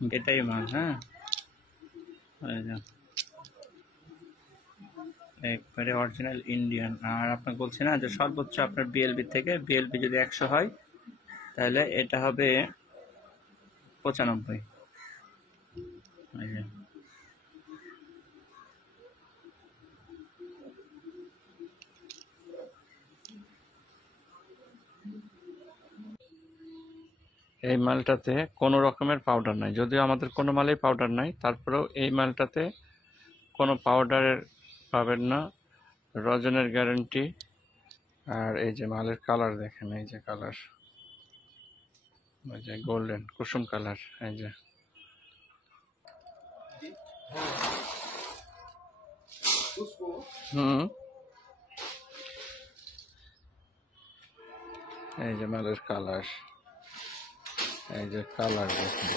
এটাই মাল। হ্যাঁ, একবারে অরিজিনাল ইন্ডিয়ান। আর আপনাকে বলছি না যে সর্বোচ্চ আপনার বিএলবি থেকে, বিএলবি যদি 100 হয় তাহলে এটা হবে 95। এই মালটাতে কোনো রকমের পাউডার নাই, যদিও আমাদের কোনো মালেই পাউডার নাই, তারপরেও এই মালটাতে কোনো পাউডারের পাবেন না, রজনের গ্যারান্টি। আর এই যে মালের কালার দেখেন, এই যে কালার, ওই যে গোল্ডেন কুসুম কালার, এই যে এই যে মালের কালার, এই যে কালার দেখেন।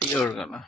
পিওর গালা।